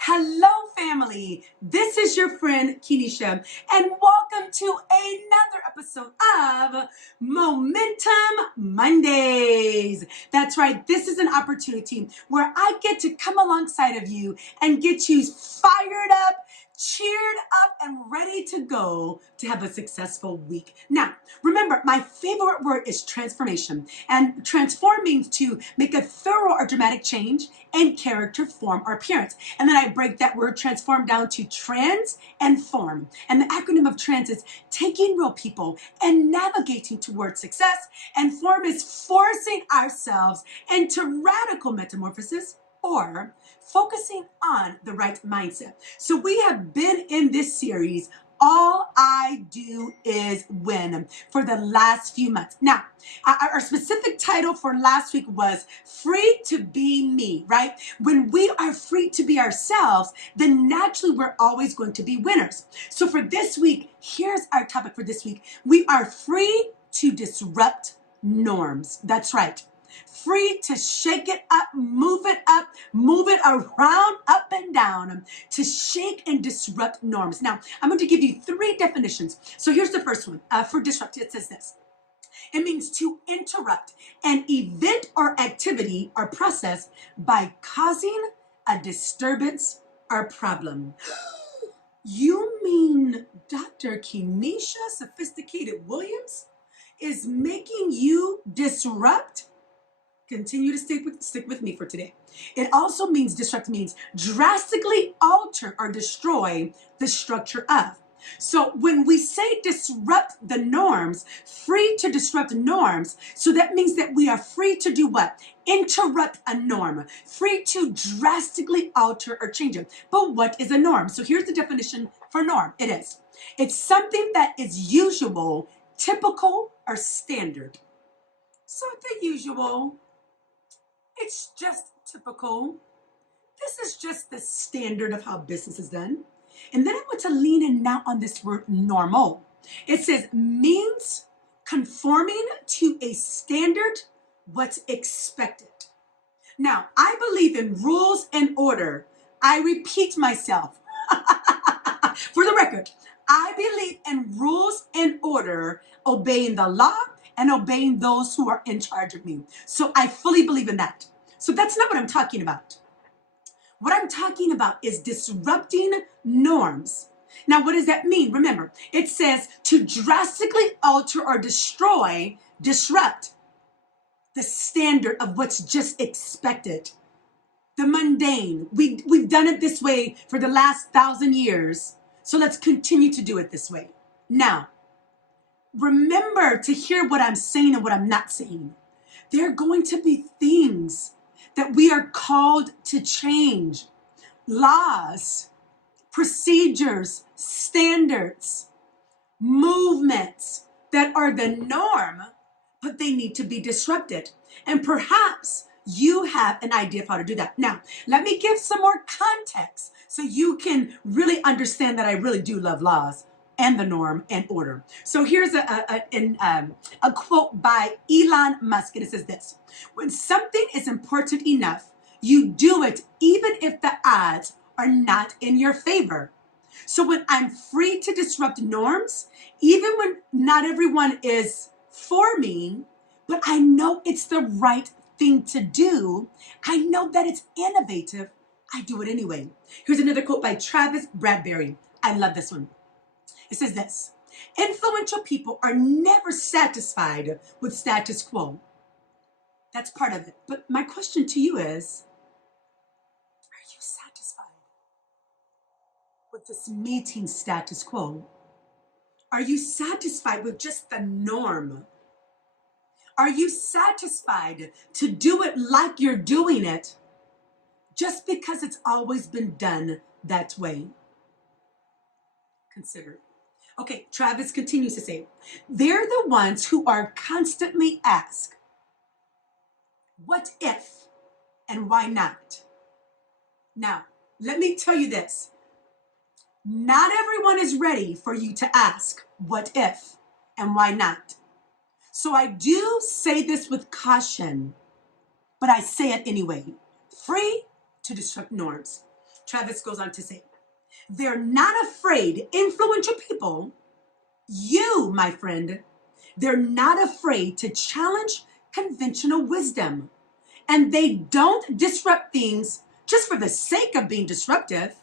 Hello, family. This is your friend Kenisha, and welcome to another episode of Momentum Mondays. That's right. This is an opportunity where I get to come alongside of you and get you fired up, cheered up, and ready to go to have a successful week. Now, remember, my favorite word is transformation. And transform means to make a thorough or dramatic change in character, form, or appearance. And then I break that word transform down to trans and form. And the acronym of trans is taking real people and navigating towards success. And form is forcing ourselves into radical metamorphosis or focusing on the right mindset. So we have been in this series, All I Do Is Win, for the last few months. Now, our specific title for last week was Free to Be Me, right? When we are free to be ourselves, then naturally we're always going to be winners. So for this week, here's our topic for this week. We are free to disrupt norms. That's right. Free to shake it up, move it around, up and down, to shake and disrupt norms. Now, I'm going to give you 3 definitions. So here's the first one. For disrupt, it says this. It means to interrupt an event or activity or process by causing a disturbance or problem. You mean Dr. Kenisha Sophisticated Williams is making you disrupt? Continue to stick with me for today. It also means disrupt means drastically alter or destroy the structure of. So when we say disrupt the norms, free to disrupt norms, so that means that we are free to do what? Interrupt a norm, free to drastically alter or change it. But what is a norm? So here's the definition for norm. It's something that is usual, typical, or standard. So the usual, it's just typical. This is just the standard of how business is done. And then I want to lean in now on this word normal. It says means conforming to a standard, what's expected. Now, I believe in rules and order. I repeat myself. For the record, I believe in rules and order, obeying the law and obeying those who are in charge of me. So I fully believe in that. So that's not what I'm talking about. What I'm talking about is disrupting norms. Now, what does that mean? Remember, it says to drastically alter or disrupt the standard of what's just expected. The mundane. We've done it this way for the last 1,000 years. So let's continue to do it this way. Now, remember to hear what I'm saying and what I'm not saying. There are going to be things that we are called to change. Laws, procedures, standards, movements that are the norm, but they need to be disrupted. And perhaps you have an idea of how to do that. Now, let me give some more context so you can really understand that I really do love laws and the norm and order. So here's a quote by Elon Musk, and it says this: when something is important enough, you do it even if the odds are not in your favor. So when I'm free to disrupt norms, even when not everyone is for me, but I know it's the right thing to do, I know that it's innovative, I do it anyway. Here's another quote by Travis Bradberry. I love this one. It says this: influential people are never satisfied with status quo. That's part of it. But my question to you is, are you satisfied with this meeting status quo? Are you satisfied with just the norm? Are you satisfied to do it like you're doing it just because it's always been done that way? Consider it. Okay, Travis continues to say, they're the ones who are constantly asked, what if and why not? Now, let me tell you this. Not everyone is ready for you to ask, what if and why not? So I do say this with caution, but I say it anyway. Free to disrupt norms. Travis goes on to say, they're not afraid, influential people, you, my friend, they're not afraid to challenge conventional wisdom. And they don't disrupt things just for the sake of being disruptive.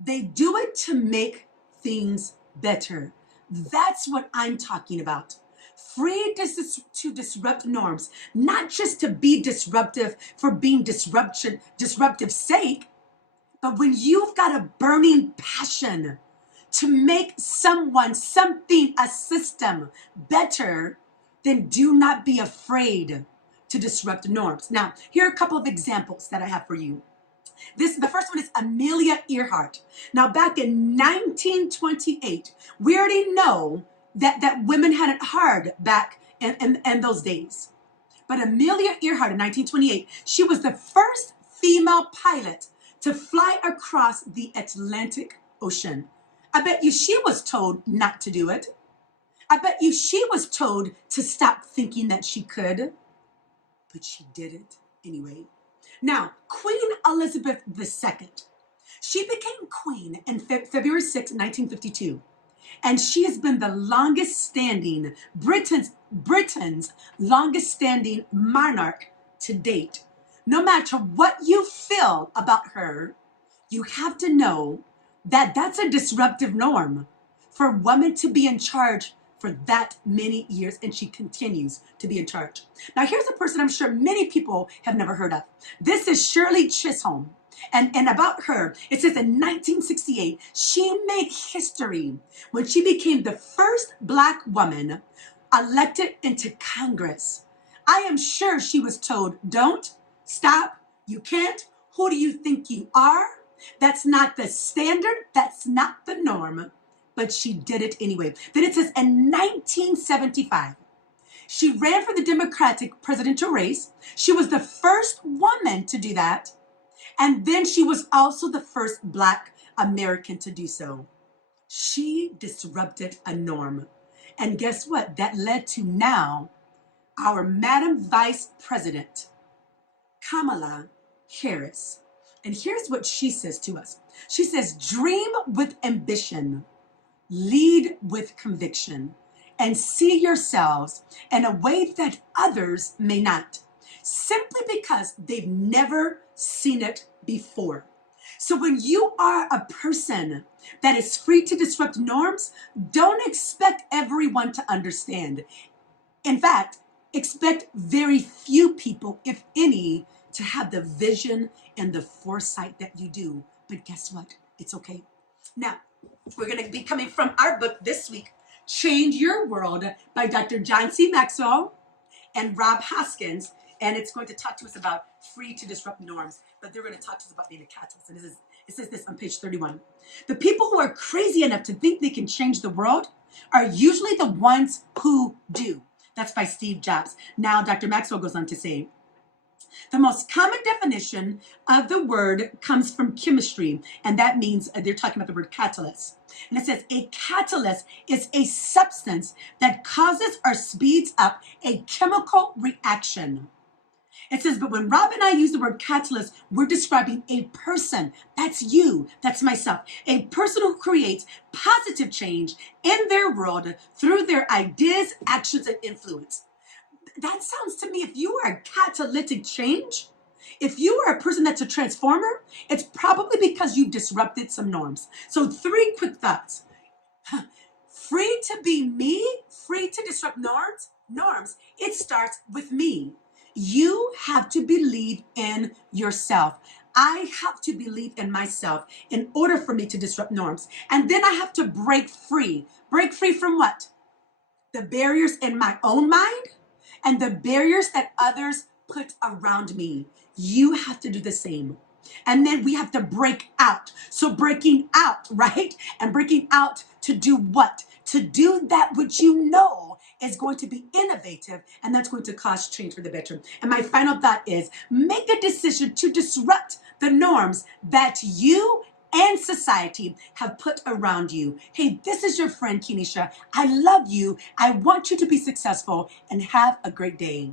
They do it to make things better. That's what I'm talking about. Free to disrupt norms, not just to be disruptive for being disruptive sake, but when you've got a burning passion to make someone, something, a system better, then do not be afraid to disrupt norms. Now, here are a couple of examples that I have for you. The first one is Amelia Earhart. Now, back in 1928, we already know that women had it hard back in those days. But Amelia Earhart in 1928, she was the first female pilot to fly across the Atlantic Ocean. I bet you she was told not to do it. I bet you she was told to stop thinking that she could, but she did it anyway. Now, Queen Elizabeth II, she became queen in February 6, 1952, and she has been the longest standing, Britain's longest standing monarch to date. No matter what you feel about her, you have to know that that's a disruptive norm for a woman to be in charge for that many years, and she continues to be in charge. Now, here's a person I'm sure many people have never heard of. This is Shirley Chisholm. And about her, it says in 1968, she made history when she became the first Black woman elected into Congress. I am sure she was told, don't, stop, you can't, who do you think you are? That's not the standard, that's not the norm, but she did it anyway. Then it says in 1975, she ran for the Democratic presidential race. She was the first woman to do that. And then she was also the first Black American to do so. She disrupted a norm. And guess what? That led to now our Madam Vice President, Kamala Harris. And here's what she says to us. She says, dream with ambition, lead with conviction, and see yourselves in a way that others may not, simply because they've never seen it before. So when you are a person that is free to disrupt norms, don't expect everyone to understand. In fact, expect very few people, if any, to have the vision and the foresight that you do. But guess what? It's okay. Now, we're going to be coming from our book this week, Change Your World by Dr. John C. Maxwell and Rob Hoskins. And it's going to talk to us about free to disrupt norms. But they're going to talk to us about being a catalyst. And it says this on page 31. The people who are crazy enough to think they can change the world are usually the ones who do. That's by Steve Jobs. Now, Dr. Maxwell goes on to say, the most common definition of the word comes from chemistry, and that means they're talking about the word catalyst. And it says a catalyst is a substance that causes or speeds up a chemical reaction. It says, but when Rob and I use the word catalyst, we're describing a person. That's you. That's myself. A person who creates positive change in their world through their ideas, actions, and influence. That sounds to me, if you are a catalytic change, if you are a person that's a transformer, it's probably because you've disrupted some norms. So 3 quick thoughts. Free to be me, free to disrupt norms. It starts with me. You have to believe in yourself. I have to believe in myself in order for me to disrupt norms. And then I have to break free. Break free from what? The barriers in my own mind and the barriers that others put around me. You have to do the same. And then we have to break out. So breaking out, right? And breaking out to do what? To do that which you know is going to be innovative, and that's going to cause change for the better. And my final thought is make a decision to disrupt the norms that you and society have put around you. Hey, this is your friend Kenesha. I love you. I want you to be successful and have a great day.